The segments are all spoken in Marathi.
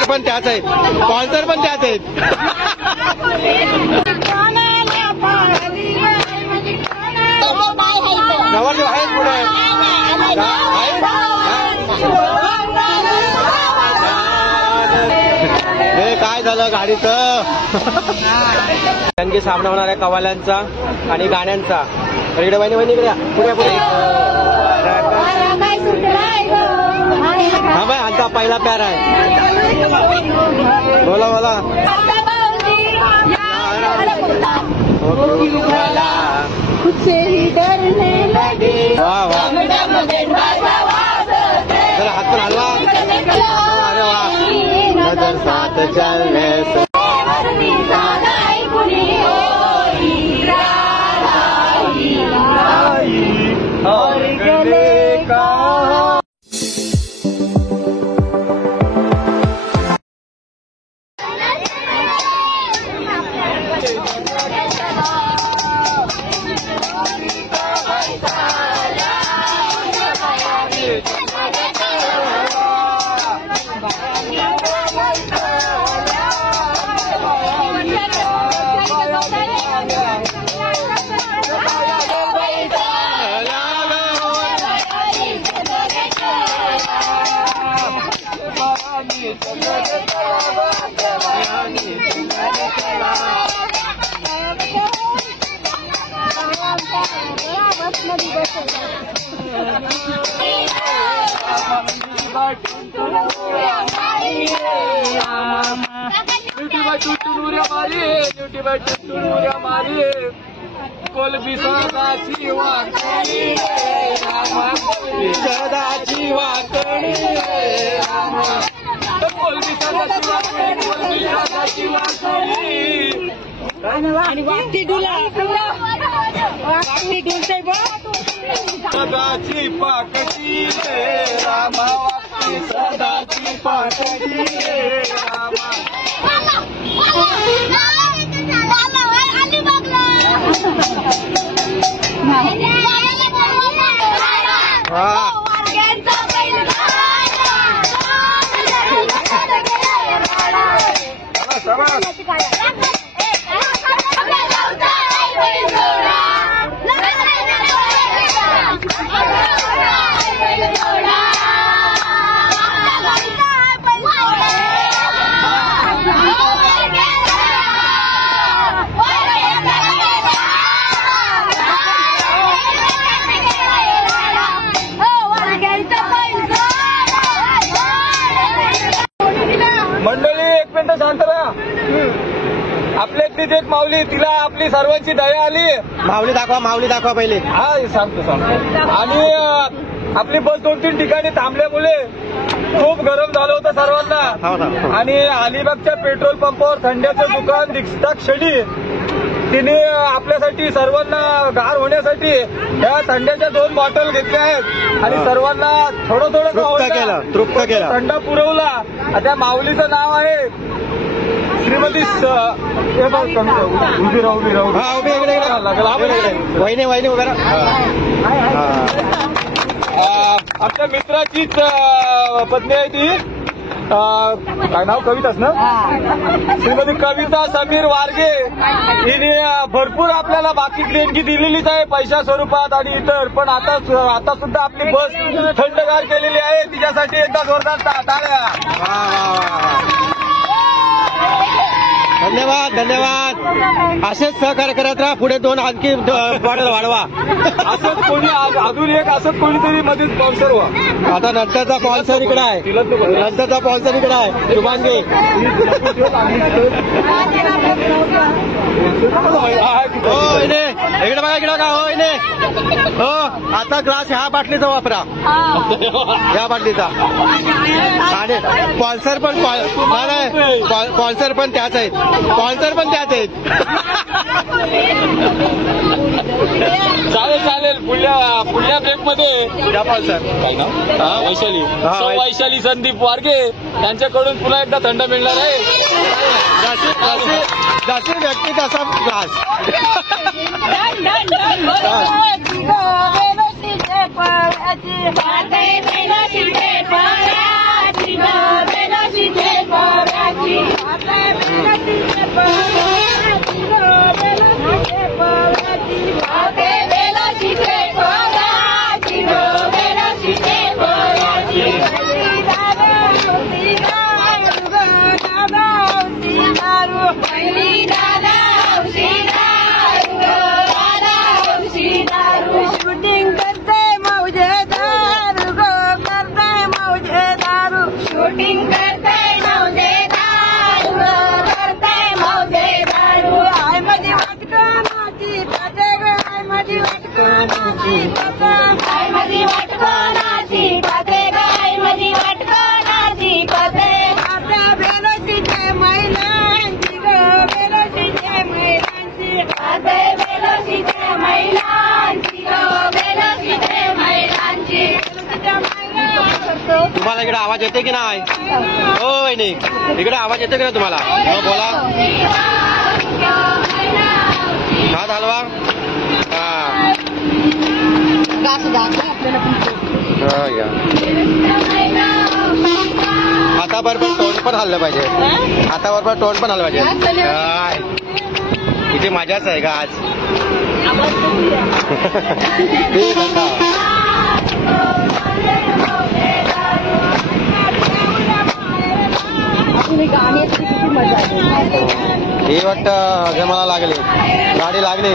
स्पॉन्सर पण त्याच आहेत. स्पॉन्सर पण त्याच आहेत. नवरदेव आहेत पुढे हे काय झालं गाडीचं. त्यांची सामना होणार आहे कवाल्यांचा आणि गाण्यांचा. इकडे वहिनी वहिनी इकडे पुढे पुढे. हा बाय आमचा पहिला प्यार आहे. बोला बोला. वा वा जरा हात पण हलवा. अरे वा नजर साथ चलने से और गले का कोलबी सदाची वाकडी सदाची वाकडी कोलबी सदाची वाकडी आणि वाकडी डुला वाकडी डुलते बा सदाची पाकडी रामा वाकडी सदाची पाकडी रामा. मंडळी एक मिनिट शांत राहा. आपल्यातलीच एक माऊली तिला आपली सर्वांची दया आली. माऊली दाखवा पहिले. हा सांगतो. आणि आपली बस 2-3 ठिकाणी थांबल्यामुळे खूप गरम झालं होतं सर्वांना. आणि अलिबागच्या पेट्रोल पंपावर थंड्याचं दुकान दिसता क्षणी तिने आपल्यासाठी सर्वांना गार होण्यासाठी या थंड्याच्या 2 बॉटल घेतल्या आहेत आणि सर्वांना थोडं तृप्त केलं थंडा पुरवला. त्या माऊलीचं नाव आहे श्रीमती उभी राहू वहिनी वगैरे. आमच्या मित्राचीच पत्नी आहे ती. काय नाव कविताच ना. श्रीमती कविता समीर वारगे हिने भरपूर आपल्याला बाकी देणगी दिलेलीच आहे पैशा स्वरूपात आणि इतर. पण आता सुद्धा आपली बस थंडगार केलेली आहे. तिच्यासाठी एकदा जोरदार टाळ्या. धन्यवाद. असेच सहकार्य करत राहा. पुढे 2 आणखी बॉटल वाढवा. असंच कोणी अजून एक असंच कोणीतरी मध्ये स्पॉन्सर व्हा. आता नंतरचा स्पॉन्सर इकडे आहे. शुभांगी. हो इने इकडे बघा इकडे का. हो इने हो आता ग्लास ह्या बाटलीचा वापरा. या बाटलीचा. आणि स्पॉन्सर पण त्याच आहेत. चालेल. पुढल्या ब्रेक मध्ये काय नाव वैशाली संदीप वारगे यांच्याकडून पुन्हा एकदा थंड मिळणार आहे. जसे व्यक्ती तसा ग्लास. Velocity, शूटिंग करताय मौजेदार करताय मौजेदार आय माझी वाटकानाची पाते ग आय माझी वाटकानाची पाते आय माझी वाटकानाची पाते ग आय माझी वाटकानाची पाते आता बेलोशीच्या महिलांची ग बेलोशीच्या महिलांची पाते बेलोशीच्या महिलांची ग बेलोशीच्या महिलांची तुम्हाला इकडे आवाज येते की नाही हो वहिनी इकडे आवाज येते की नाही तुम्हाला हो बोला हात हलवा हाताबरोबर तोंड पण हल्लं पाहिजे हाताबरोबर तोंड पण हल्लं पाहिजे इथे मजाच आहे का आज हे वाटतं जमाला लागले गाडी लागली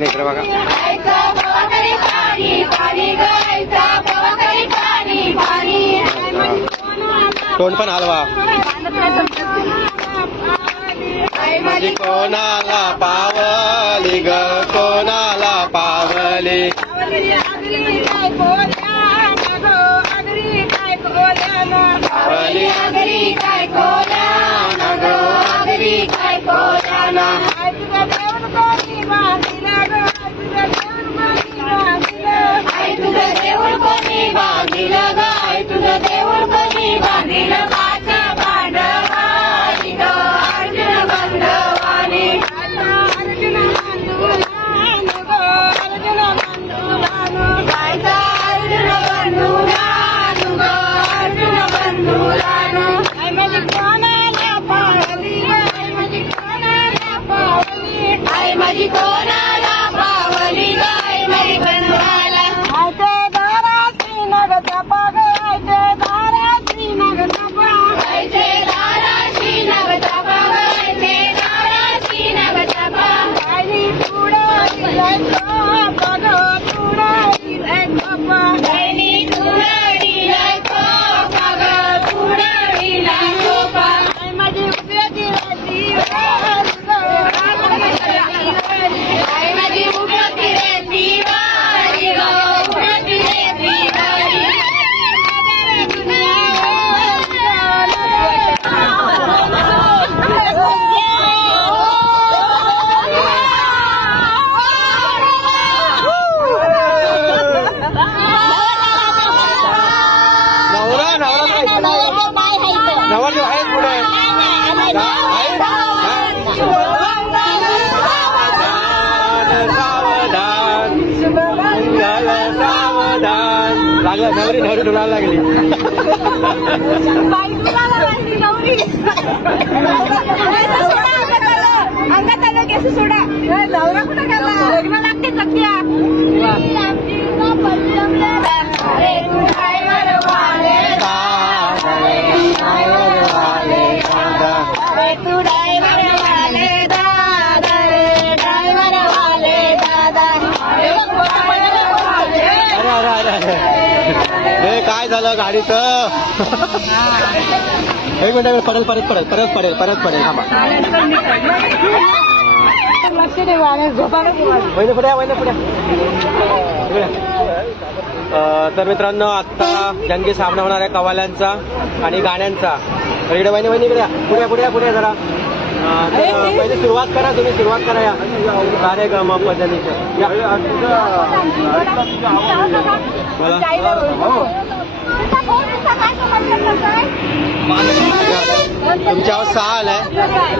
इकडे बघा तोंड पण हलवा माझी कोणाला पावली ग कोणाला पावली पावली आगरी काय कोल्या ग आगरी काय कोल्या आई तुझं देऊळ कोणी बांधिलं ग आई तुझं देऊळ कोणी बांधिलं माझं भांडवानी ग अर्जुन बंधवानी अर्जुन बंधुलान ग अर्जुन बंधुलान जायचा अर्जुन बंधुलान ग अर्जुन बंधुलान आई माझी कोणाला पावली आई माझी कोणाला पावली आई माझी कोणाला पावली ग आई माझी बंधुवाला नवरदेव आहेत पुढे सावधान लागलं नवरी नवरी डोलायला लागली अंगात आलं केस सोडा नवरा कुठं गेला लग्न लागते सख्या काय झालं गाडीचं एक मिनिट परत पडेल थांबा लक्ष देवा वहिनी पुढे तर मित्रांनो आता जंगी सामना होणार आहे कवाल्यांचा आणि गाण्यांचा तर इकडे वहिनी इकडे पुढे जरा पहिले सुरुवात करा या कार्यक्रम पद्धतीच्या बोला तुमच्यावर 6 आलंय,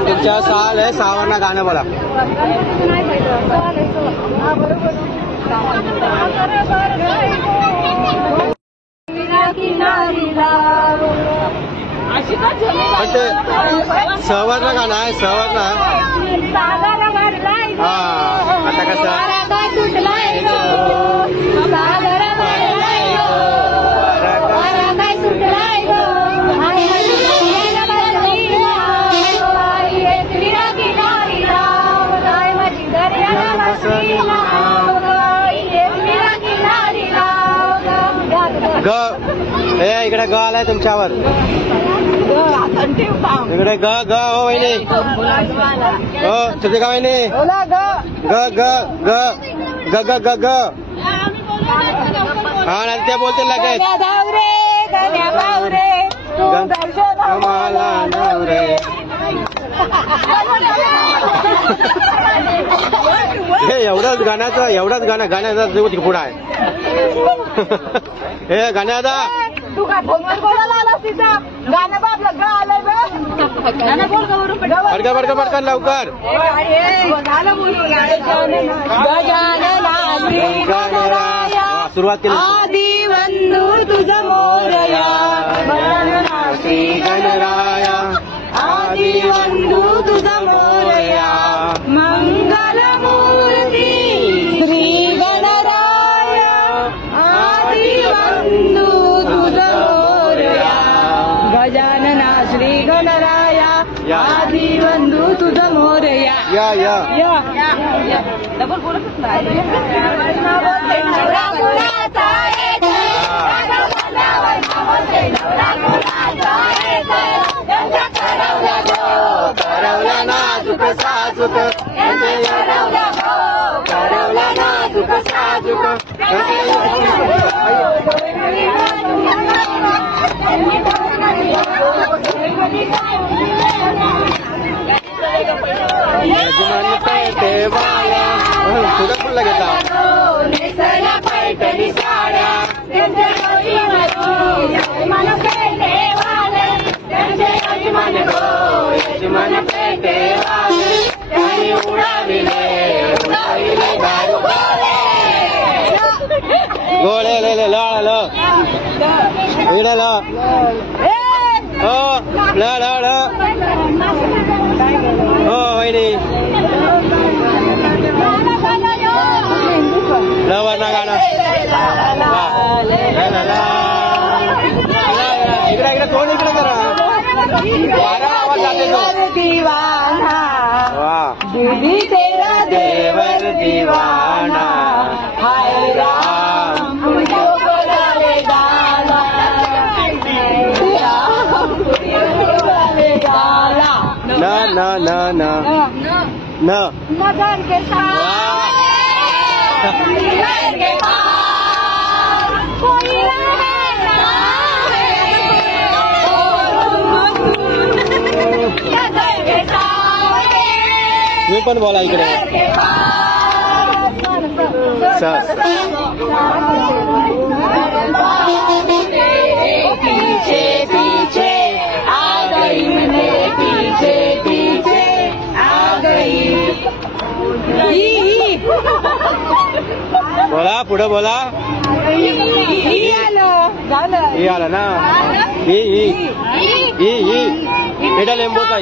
तुमच्यावर 6 आलंय. 6 वरनं गाणं बोला. पण ते 6 वरनं गाणं आहे, 6 वरनं. हा आता कसं ग इकडे ग आलाय तुमच्यावर. इकडे ग ग हो वहिनी, हो तुझे का वहिनी? ग ग ग ग ग ग ग. हा ना ते बोलते लगेच. मला नवरे. हे एवढंच गाण्याचा पुढं आहे. हे गाण्यादा तू काय फोनवर बोलायला आला तिथं गाणं बाप लग्न आलंय पटकन लवकर. सुरुवात केली. आदि वंदू तुझं मोरया श्री गणराया, आदि वंदू तुझं मोरया मंगलमूर्ती श्री गणराया आदि वंदू तुझं मोरया गजानना श्री गणराया आदि वंदू तुझं मोरया. या डबल बोलतच नाही. करवला नाजूक साजूक, करवला नाजूक साजूक. यजमान पैठे वाया, पुढं फुलं घेता. पैठणी साड्या यजमान पैठे वाले, त्यांनी उडाविले दारू गोळे ले लाळ इकडे ल हो ल हो वहिनी लवर ना गाणं. इकडे कोण इकडे करा. आवाज जाते तो. दीवाना वा दूधी तेरा देवर दीवाना, हाय राम मुझको बोले गाना न नगर के साथ कोई मी पण बोला इकडे. पीछे पीछे आ गई मेरे पीछे पीछे आ गई. बोला पुढे बोला. आलं ना. बेटा लिंबूचा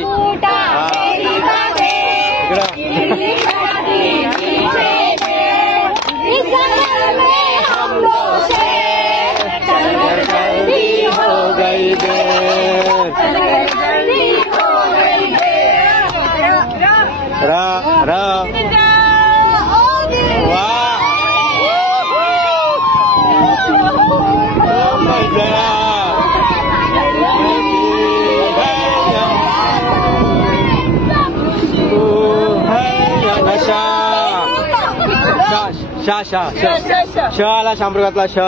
हो गई रा रा शला शांप्रगातला श.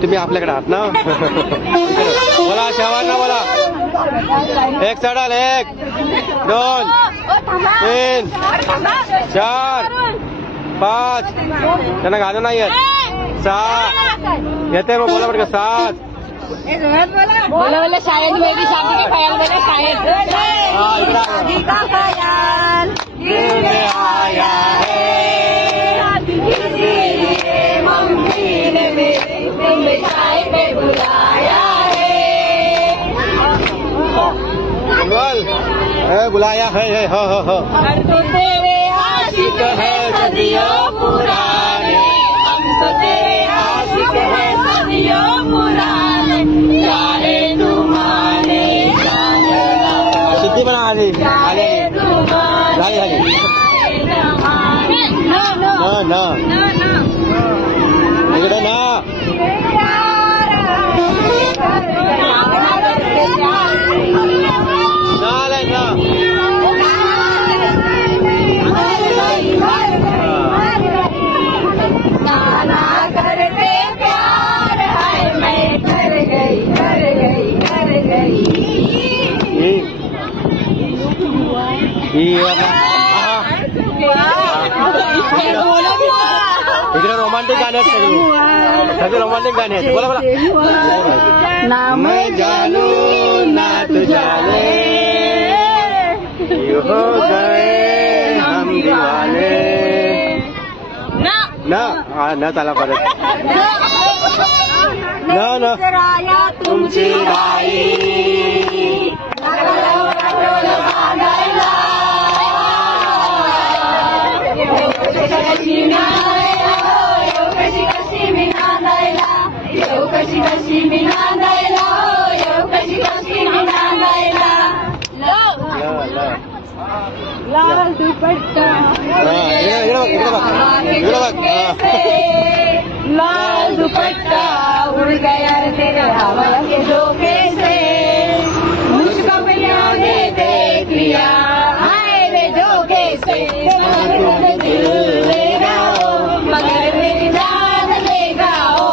तुम्ही आपल्याकडे आहात ना. बोला शवार ना बोला. एक चढाल 1 2 3 4 5 त्यांना गाणं नाही येत. 6 येते मग बोला बरं का. 7 बोला बोला शायद मेरी शादी के ख्याल मेरे शायद शादी का ख्याल दिल में आया है इसीलिए मम्मी ने मेरे तुम्हें चाय पे बुलाया है बुलाया है हो तो तेरे आशिक है सदियों पुराने हम तो तेरे आशिक है सदियों पुराने चाहे तू माने सिद्धी बना आली चाहे तू माने ना इकडे ना करते प्यार है मैं कर गई इकडे रोमांटिक गाणे आहेत सगळे रोमांटिक गाणे आहेत बोला ना मैं जानू ना तू जाने हो गए हम दीवाने ना त्याला परत ना तुमची राई कशी मी नांदायला कशी मी नांदायला लाल दुपट्टा लाल दुपट्टा उड़ गया तेरे हवा के धोखे से मुझको मिलियों ने देख लिया हाय रे धोखे से दिल ले जाओ मगर मेरी जान ले जाओ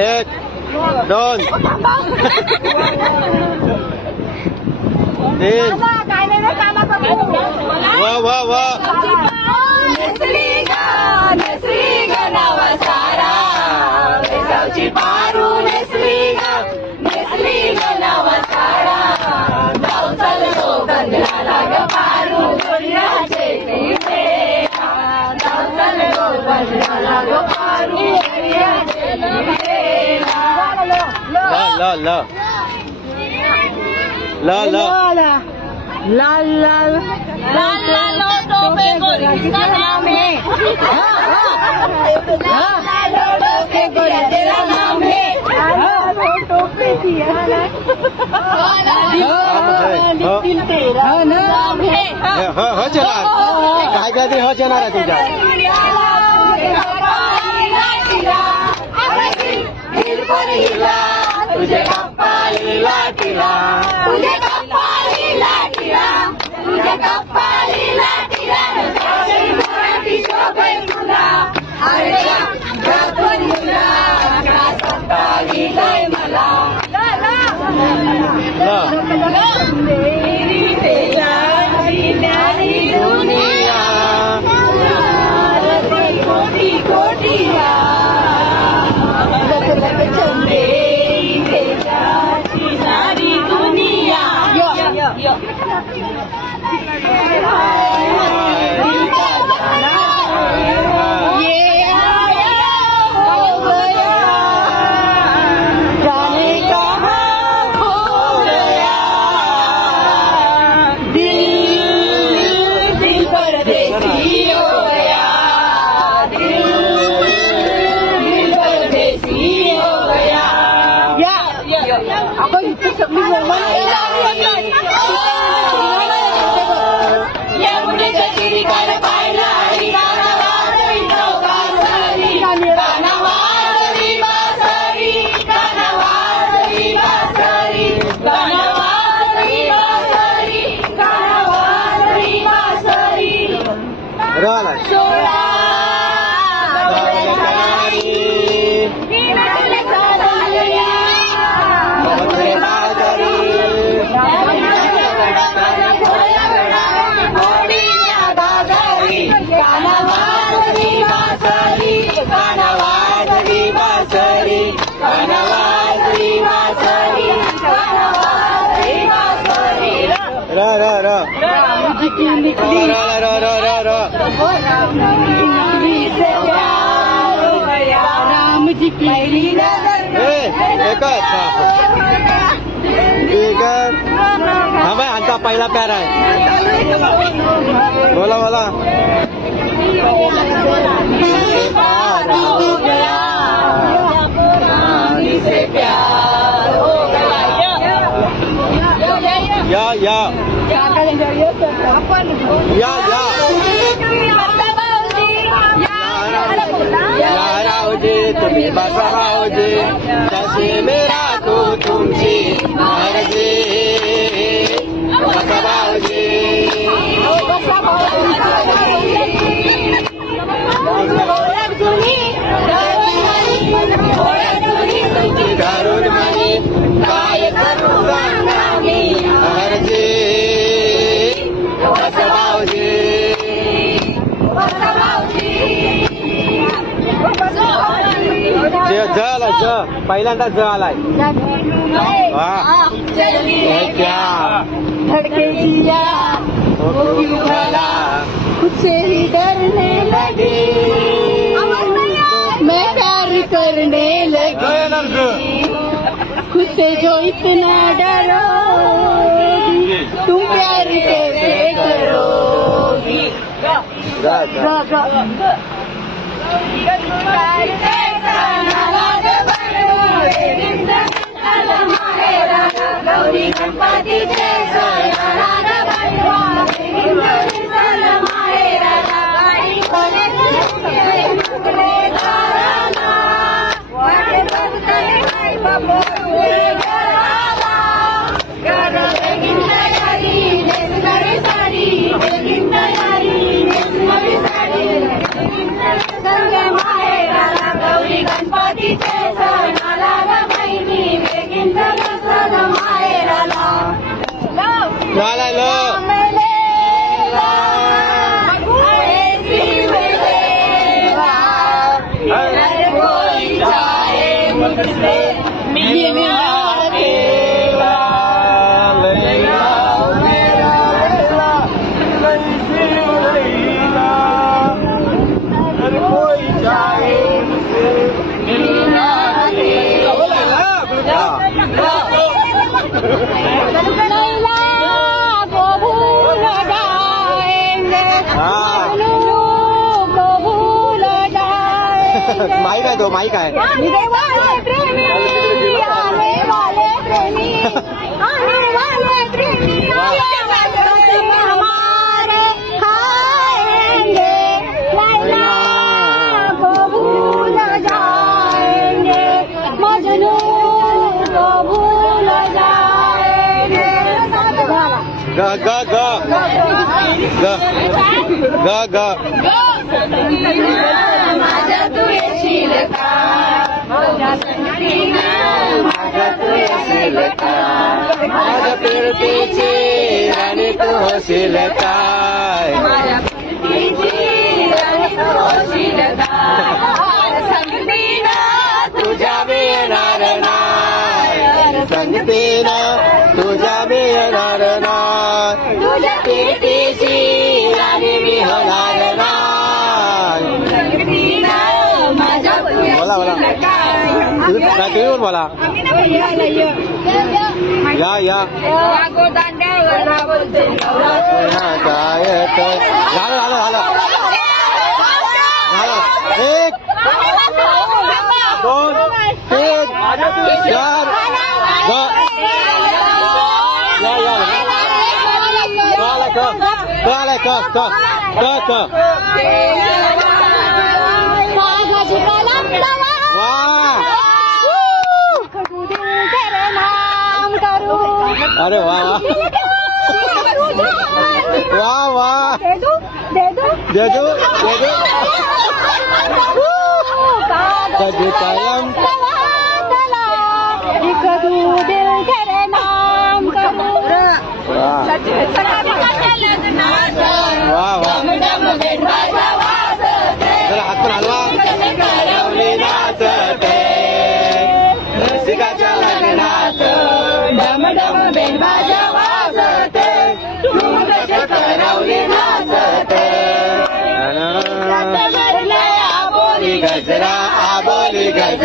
एक दोन तीन वा नसली गा नावा सारा वेसावची पारू नसली गा नावा सारा जाऊ चल गो बंधनाला ग पारू गोरियाचे जाऊ चल गो बंधनाला ग पारू गोरियाचे लाल टोपे गोरी किसका नाम है टोपे गोरी तेरा नाम है टोपे तेरा नाम है हो चला काय काहीतरी हो येणार आहे तुझ्या तुझे कपाली लाटीला तुझे कपाली लाटीला तुझे कपाली लाटीला मराठी शोभे तुला अरे जातून मुला कपाली जाय मला मेरी तेजाची न्यारी दुनिया कोटी कोटिया मेरी तेजाची सारी दुनिया ये आया हो गया जाने कहाँ खो गया दिल परदेसी हो गया दिल परदेसी हो गया आपण इथे सगळी कर पाहिला कानावाजरी बासरी कानावाजरी बासरी कानावाजरी बासरी कानावाजरी बासरी कानावाजरी बासरी राला सोळा र र र राम जी की निकली र र र र र से प्यार हो गया राम जी की पहली नजर एकच हा बाई आमचा पहिला प्यार आहे बोला बोला प्यार हो गया रानी से प्यार हो गया या या या या रावजी तुम्ही बसा भाऊजी जशी मेरा तू तुमची मर्जी बसा भाऊजी धरून म्हणे काय करू सांगा मी मर्जी बसा भाऊजी ज आला ज पहिल्यांदा ज आलाय क्या धड़के दिया कुछ ही डरने लगे मैं प्यार करने लगी खुद से जो इतना डरोगी तुम प्यार कैसे करोगी गौरी गणपती झाला लो माईक आहे तो माईक आहे ग ग ग ग ग ग माझ्या तू येशील का माझ्या तू येशील का माझ्या पेरतीची राणी तू होशील काय माझ्या प्रीतीची राणी तू होशील का संगतीनं तुझ्या मी येणार नाही संगतीनं तुझ्या मी येणार नाही तुझ्या प्रीतीची राणी मी होणार नाही माझ्या बोला बोला तुम्ही पण बोला या या काय झालं झालं झालं झालं एक दोन तीन चार अरे वाह वाह वाह दे दो कभी कलम दिल तेरे नाम करूं वाह वाह जरा हात पण हलवा नाचते रसिकाच्या लग्नात डम डम बेल बाजा वाजते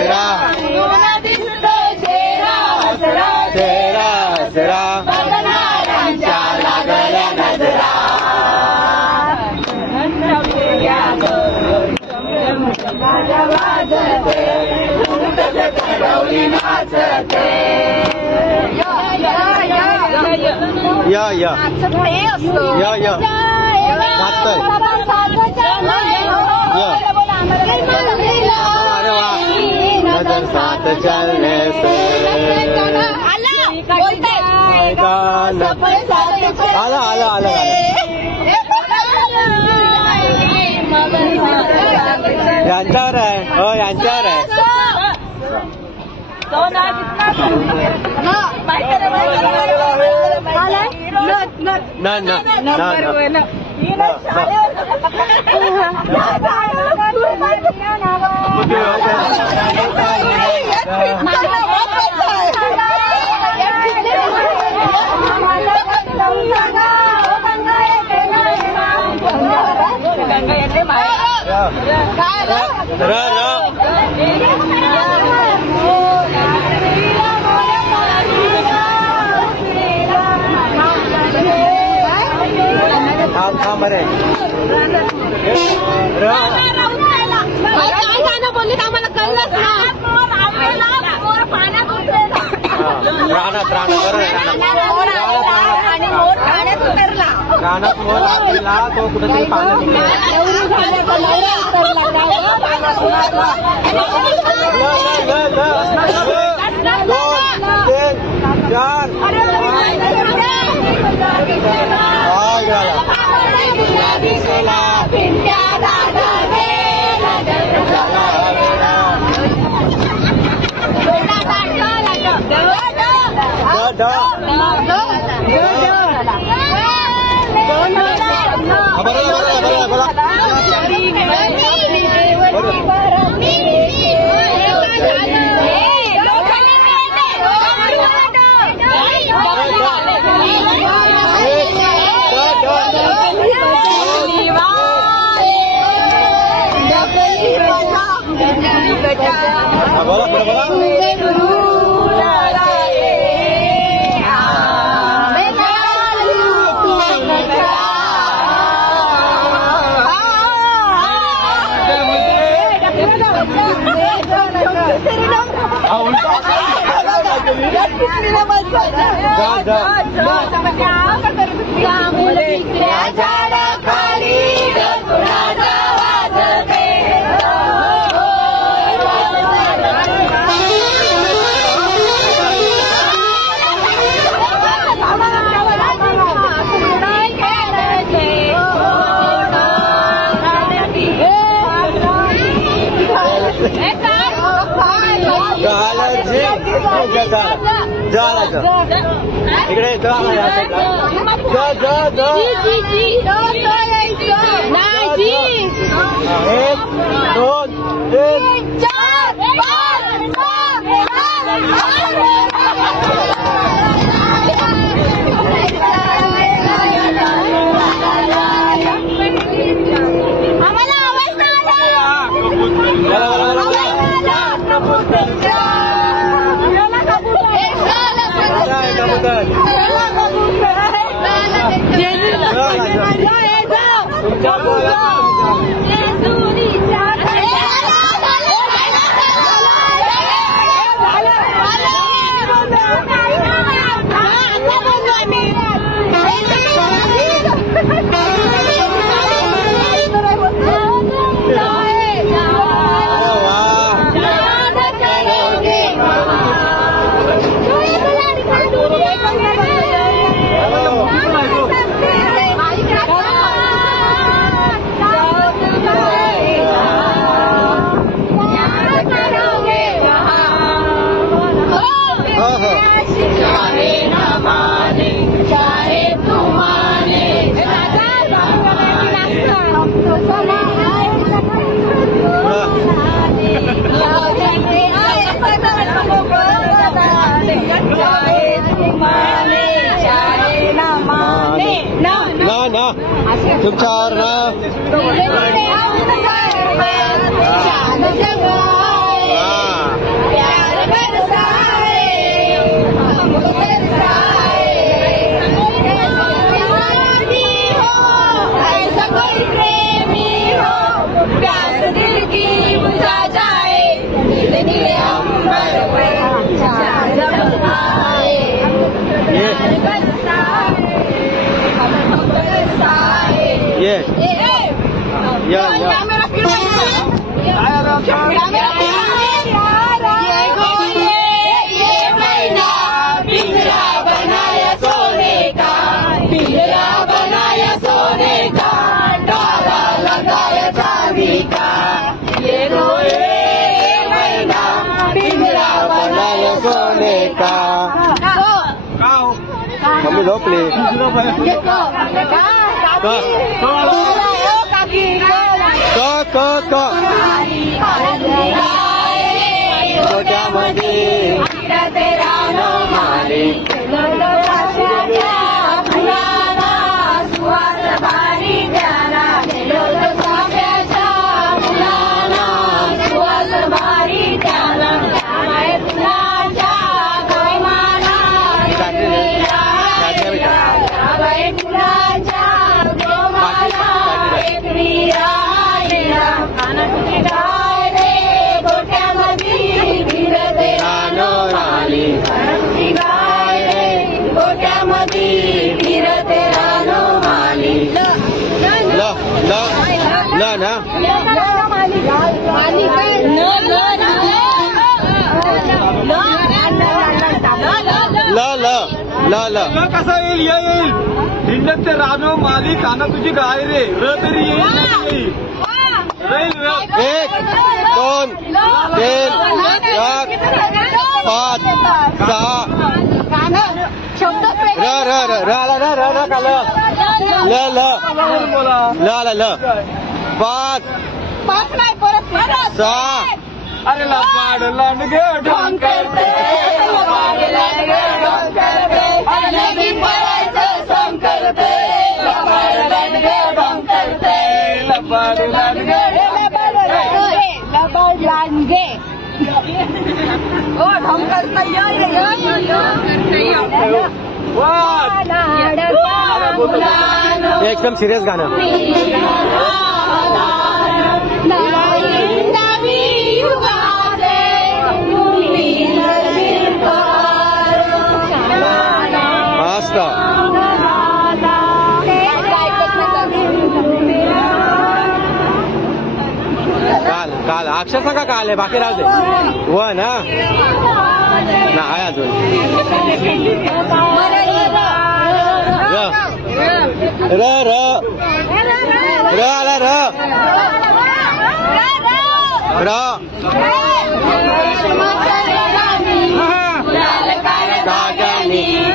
हसरा दिसतो चेहरा हसरा चेहरा हसरा बघणाऱ्यांच्या लागल्या नजरा वाजते नाचते या नाचतोय अरे वा नजर साथ चलने से आला आला आला यांच्यावर आहे हो यांच्यावर आहे बरे काय गाणं बोललीत आम्हाला कळलंच ना पाण्यात उतरला रानात मोर आपल्याला तो कुठेतरी पाण्यात इकडे एक दोन तीन तुमच्यावर प्यार बरसाए हम बरसाए दीवानी हो ऐसा कोई प्रेमी हो प्यास दिल की बुझा जाए नीले अंबर पर चांद बरसाए प्यार बरसाए हम बरसाए ये महीना पिंजरा बनाया सोने का पिंजरा बनाया सोने का डाला लगाया चांदी का ये महीना पिंजरा बनाया सोने का मम्मी झोपली छोट्यामध्ये तेरा नो मालिक फुलाला सुवास भारी प्याला गेलो तो चाफ्याच्या फुलाला सुवास भारी प्याला काय फुलाच्या गोमाला बाई फुलाच्या गोमाला एक विराईला काना तुझी गाय रे गोट्यामध्ये फिरते रानो राणी तुझी गाय रे गोट्यामध्ये फिरते रानो माली ल ना ल कसा येईल हिंडत ते रानो माली काना तुझी गाय रे र तरी येईल एक दोन तीन चार पाच सहा र आला र का ल आला ल पाच सहा अरे लपाड लांडगे ढोंग करते लपाड लांडगे ढोंग करते लगीन पळायचं सोंग करते लपाड लांडगे ढोंग करते लपाड लांडगे ओ ढोंग करता एकदम सिरियस गाणं मस्त काल अक्षरशः का काल आहे बाकी राहू दे व ना आहे अजून र आला र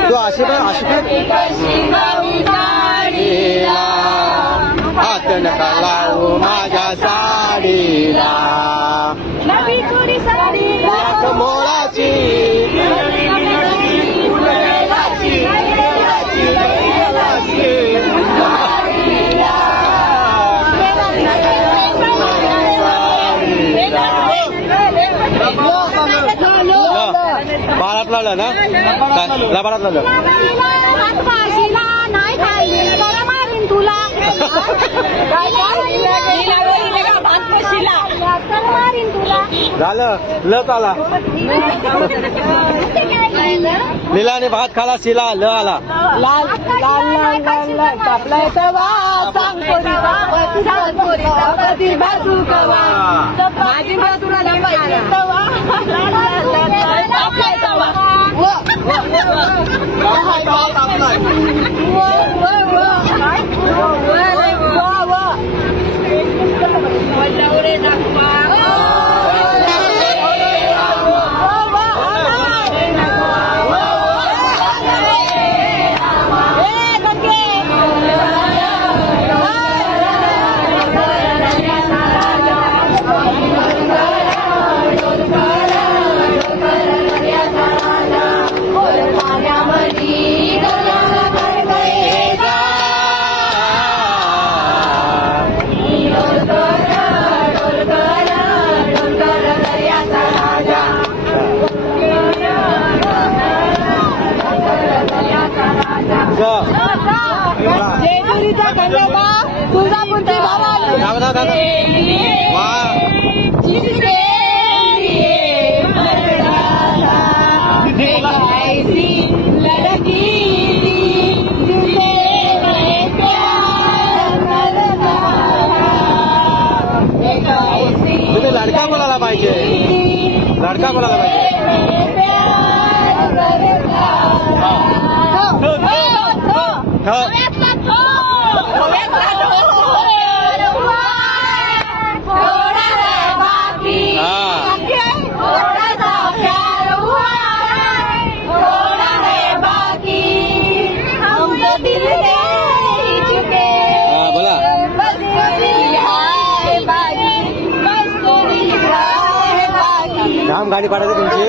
तू अशी हात नका लावू माझ्या साडीला मोळाची बाळात लावलं ना लबाडात लावलं नाही खाल्ली बरं मारीन तुला मारीन तुला झालं लस आला लीलाने भात खाला शिला ल आला लाल लाल लाल लाल कापलाय तवा कधी बाजू कवा माझी बाजूला तवा कापलाय तवा जेजुरीचा खंडोबा तुळजापूरची भवानी धाव धाव धाव वा जिसके लिए मरना था ऐसी लड़की जिसे मैं प्यार करता था ऐसी तुम्ही लडका बोलायला पाहिजे लडका बोलायला पाहिजे बोला जाम गाडी पाडायची तुमची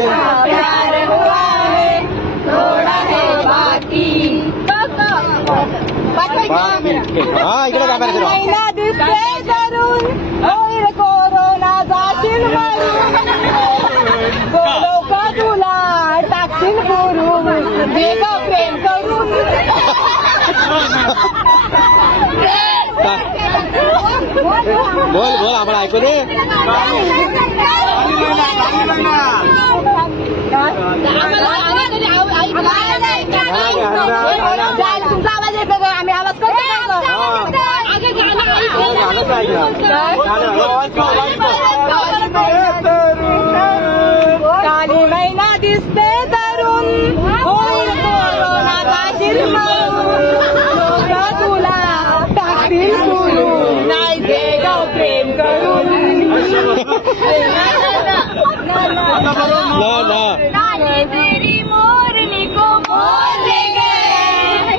हा इकडे काय करायचं महिना दिसते करून होईल कोरोनाचा मारून बोलव का तुला टाकतील करून वेग प्रेम करून बोल बोल आम्हाला ऐकू दे तुमचा आवाज येतो का आम्ही आवाज करतो काली महिना दिसते तरुण होईल कोरोनाचा शिरमारून तुला टाकतील करून नाही दे गाव प्रेम करून तेरी मोरनी को मोर ले गए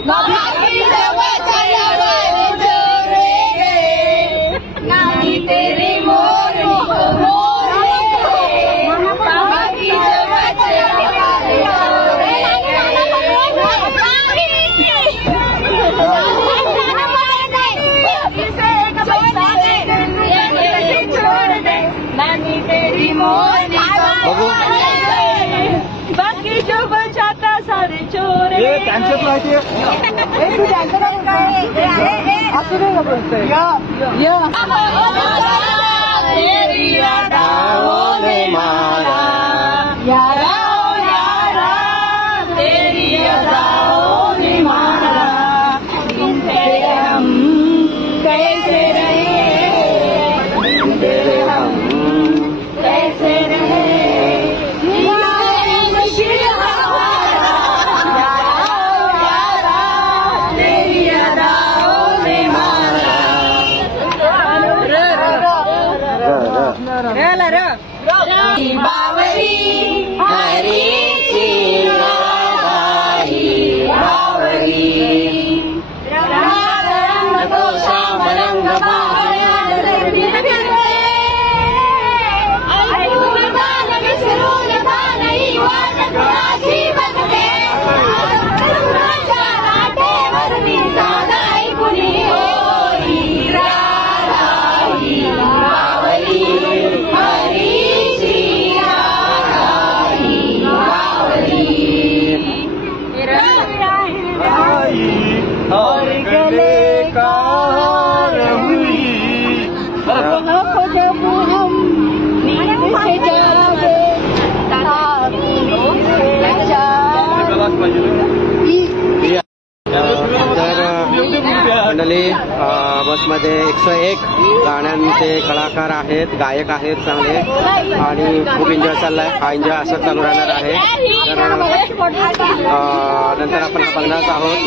नानी तेरी मोरनी को मोर ले नानी तेरी मोरनी बाकी जो बचाता सारे चोर त्यांच्यात माहिती असू दे का बोलतोय कैसे रहे कैसे रहे बावरी हरीची बावरी रंग तो श्याम रंग विसरून नाही वाटत राशी बघते राटेवरती साधा ऐकुनी होई राधाई बावरी हरीची और गले का हार हुई जब हम नींद से जागे मंडळी बसमध्ये 101 गाण्यांचे कलाकार आहेत गायक आहेत चांगले आणि खूप एन्जॉय चाललाय हा एन्जॉय असं चालू राहणार आहे तर नंतर आपण बघणारच आहोत